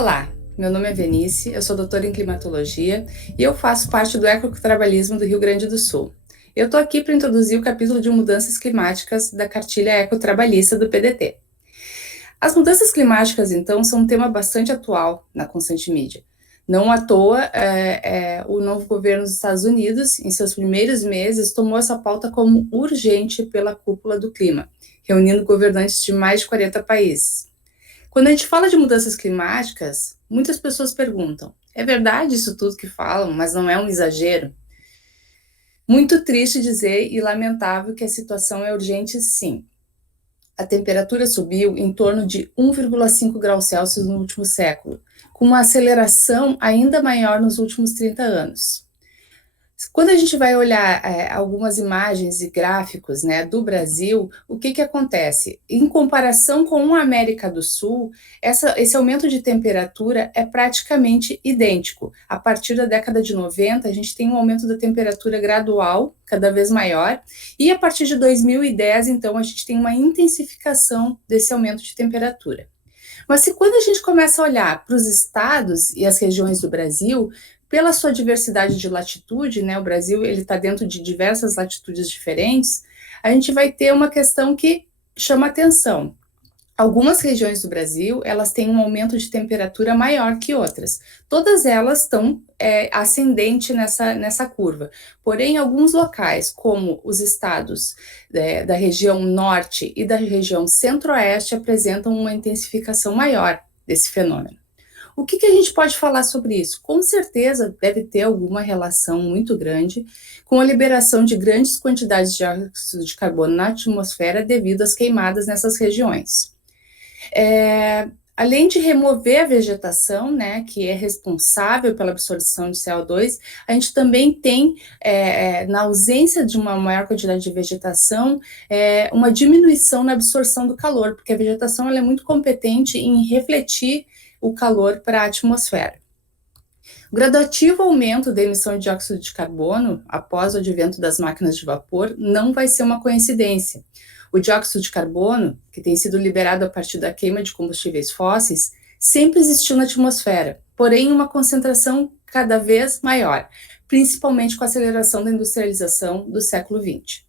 Olá, meu nome é Venice, eu sou doutora em climatologia e eu faço parte do ecotrabalhismo do Rio Grande do Sul. Eu estou aqui para introduzir o capítulo de mudanças climáticas da cartilha ecotrabalhista do PDT. As mudanças climáticas, então, são um tema bastante atual na constante mídia. Não à toa, o novo governo dos Estados Unidos, em seus primeiros meses, tomou essa pauta como urgente pela cúpula do clima, reunindo governantes de mais de 40 países. Quando a gente fala de mudanças climáticas, muitas pessoas perguntam: é verdade isso tudo que falam, mas não é um exagero? Muito triste dizer e lamentável que a situação é urgente, sim. A temperatura subiu em torno de 1,5 graus Celsius no último século, com uma aceleração ainda maior nos últimos 30 anos. Quando a gente vai olhar algumas imagens e gráficos, né, do Brasil, o que acontece? Em comparação com a América do Sul, esse aumento de temperatura é praticamente idêntico. A partir da década de 90, a gente tem um aumento da temperatura gradual, cada vez maior, e a partir de 2010, então, a gente tem uma intensificação desse aumento de temperatura. Mas quando a gente começa a olhar para os estados e as regiões do Brasil, pela sua diversidade de latitude, né, o Brasil ele está dentro de diversas latitudes diferentes, a gente vai ter uma questão que chama atenção. Algumas regiões do Brasil, elas têm um aumento de temperatura maior que outras. Todas elas estão ascendente nessa curva. Porém, alguns locais, como os estados da região norte e da região centro-oeste, apresentam uma intensificação maior desse fenômeno. O que a gente pode falar sobre isso? Com certeza deve ter alguma relação muito grande com a liberação de grandes quantidades de dióxido de carbono na atmosfera devido às queimadas nessas regiões. Além de remover a vegetação, né, que é responsável pela absorção de CO2, a gente também tem, na ausência de uma maior quantidade de vegetação, uma diminuição na absorção do calor, porque a vegetação ela é muito competente em refletir o calor para a atmosfera. O gradativo aumento da emissão de dióxido de carbono após o advento das máquinas de vapor não vai ser uma coincidência. O dióxido de carbono, que tem sido liberado a partir da queima de combustíveis fósseis, sempre existiu na atmosfera, porém em uma concentração cada vez maior, principalmente com a aceleração da industrialização do século XX.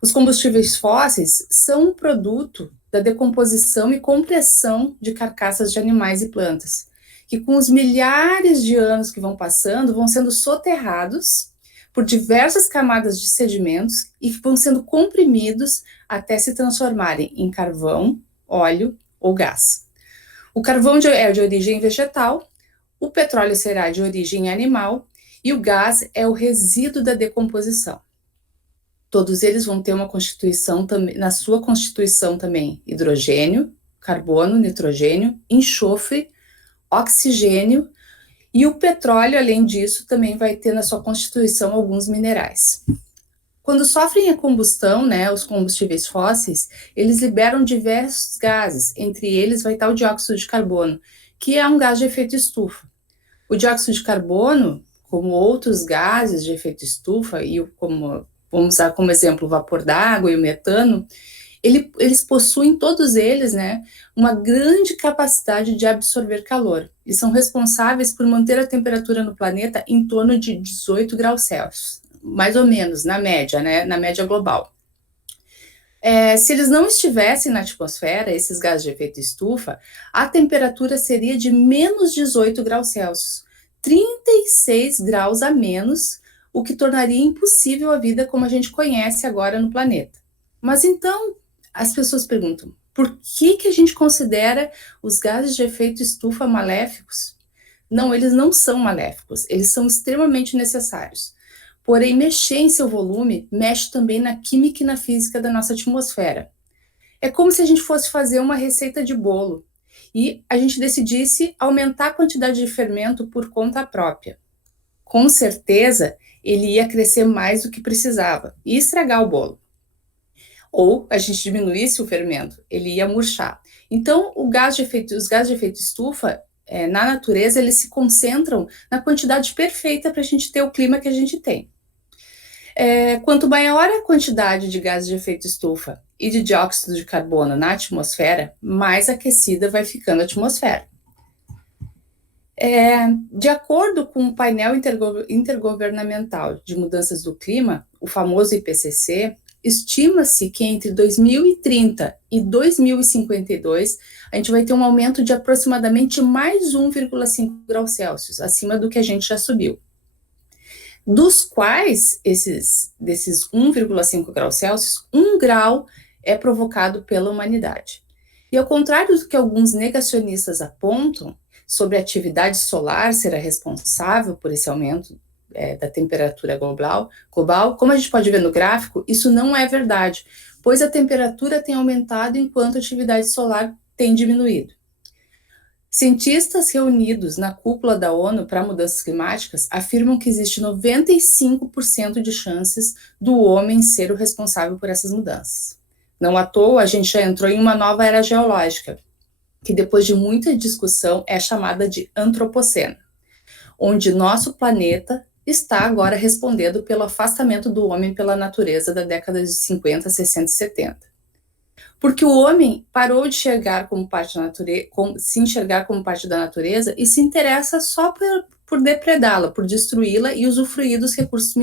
Os combustíveis fósseis são um produto da decomposição e compressão de carcaças de animais e plantas, que com os milhares de anos que vão passando, vão sendo soterrados por diversas camadas de sedimentos e vão sendo comprimidos até se transformarem em carvão, óleo ou gás. O carvão é de origem vegetal, o petróleo será de origem animal e o gás é o resíduo da decomposição. Todos eles vão ter uma constituição, na sua constituição também, hidrogênio, carbono, nitrogênio, enxofre, oxigênio, e o petróleo, além disso, também vai ter na sua constituição alguns minerais. Quando sofrem a combustão, né, os combustíveis fósseis, eles liberam diversos gases, entre eles vai estar o dióxido de carbono, que é um gás de efeito estufa. O dióxido de carbono, como outros gases de efeito estufa, vamos usar como exemplo o vapor d'água e o metano, eles possuem, todos eles, né, uma grande capacidade de absorver calor e são responsáveis por manter a temperatura no planeta em torno de 18 graus Celsius, mais ou menos, na média, né, na média global. Se eles não estivessem na atmosfera, esses gases de efeito estufa, a temperatura seria de menos 18 graus Celsius, 36 graus a menos, o que tornaria impossível a vida como a gente conhece agora no planeta. Mas então, as pessoas perguntam, por que a gente considera os gases de efeito estufa maléficos? Não, eles não são maléficos, eles são extremamente necessários. Porém, mexer em seu volume mexe também na química e na física da nossa atmosfera. É como se a gente fosse fazer uma receita de bolo e a gente decidisse aumentar a quantidade de fermento por conta própria. Com certeza, ele ia crescer mais do que precisava e estragar o bolo. Ou a gente diminuísse o fermento, ele ia murchar. Então, os gases de efeito estufa, na natureza, eles se concentram na quantidade perfeita para a gente ter o clima que a gente tem. Quanto maior a quantidade de gases de efeito estufa e de dióxido de carbono na atmosfera, mais aquecida vai ficando a atmosfera. De acordo com o painel intergovernamental de mudanças do clima, o famoso IPCC, estima-se que entre 2030 e 2052 a gente vai ter um aumento de aproximadamente mais 1,5 graus Celsius, acima do que a gente já subiu. Dos quais, desses 1,5 graus Celsius, 1 grau é provocado pela humanidade. E ao contrário do que alguns negacionistas apontam, sobre a atividade solar ser a responsável por esse aumento da temperatura global, como a gente pode ver no gráfico, isso não é verdade, pois a temperatura tem aumentado enquanto a atividade solar tem diminuído. Cientistas reunidos na cúpula da ONU para mudanças climáticas afirmam que existe 95% de chances do homem ser o responsável por essas mudanças. Não à toa, a gente já entrou em uma nova era geológica, que depois de muita discussão é chamada de antropoceno, onde nosso planeta está agora respondendo pelo afastamento do homem pela natureza da década de 50, 60 e 70. Porque o homem parou de enxergar como parte da natureza, se enxergar como parte da natureza e se interessa só por depredá-la, por destruí-la e usufruir dos recursos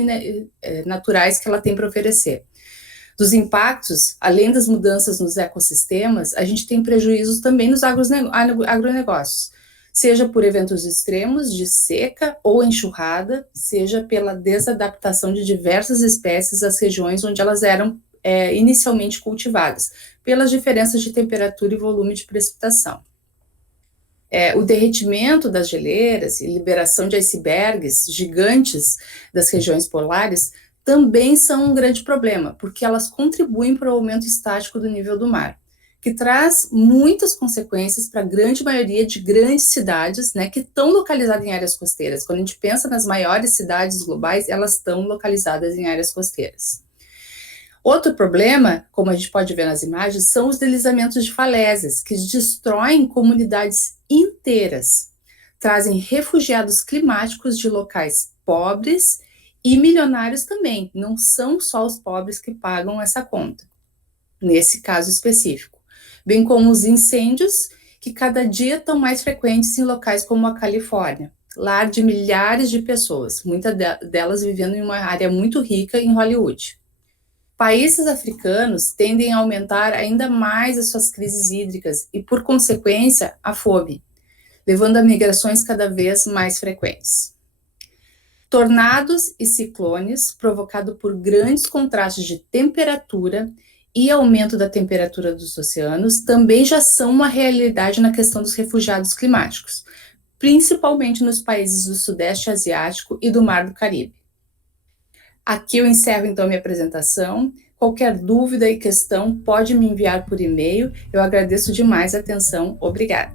naturais que ela tem para oferecer. Dos impactos, além das mudanças nos ecossistemas, a gente tem prejuízos também nos agronegócios, seja por eventos extremos de seca ou enxurrada, seja pela desadaptação de diversas espécies às regiões onde elas eram inicialmente cultivadas, pelas diferenças de temperatura e volume de precipitação. O derretimento das geleiras e liberação de icebergs gigantes das regiões polares também são um grande problema, porque elas contribuem para o aumento estático do nível do mar, que traz muitas consequências para a grande maioria de grandes cidades, né, que estão localizadas em áreas costeiras. Quando a gente pensa nas maiores cidades globais, elas estão localizadas em áreas costeiras. Outro problema, como a gente pode ver nas imagens, são os deslizamentos de falésias, que destroem comunidades inteiras, trazem refugiados climáticos de locais pobres e milionários também, não são só os pobres que pagam essa conta, nesse caso específico, bem como os incêndios, que cada dia estão mais frequentes em locais como a Califórnia, lar de milhares de pessoas, muitas delas vivendo em uma área muito rica em Hollywood. Países africanos tendem a aumentar ainda mais as suas crises hídricas e, por consequência, a fome, levando a migrações cada vez mais frequentes. Tornados e ciclones, provocados por grandes contrastes de temperatura e aumento da temperatura dos oceanos, também já são uma realidade na questão dos refugiados climáticos, principalmente nos países do Sudeste Asiático e do Mar do Caribe. Aqui eu encerro então minha apresentação. Qualquer dúvida e questão pode me enviar por e-mail. Eu agradeço demais a atenção. Obrigada.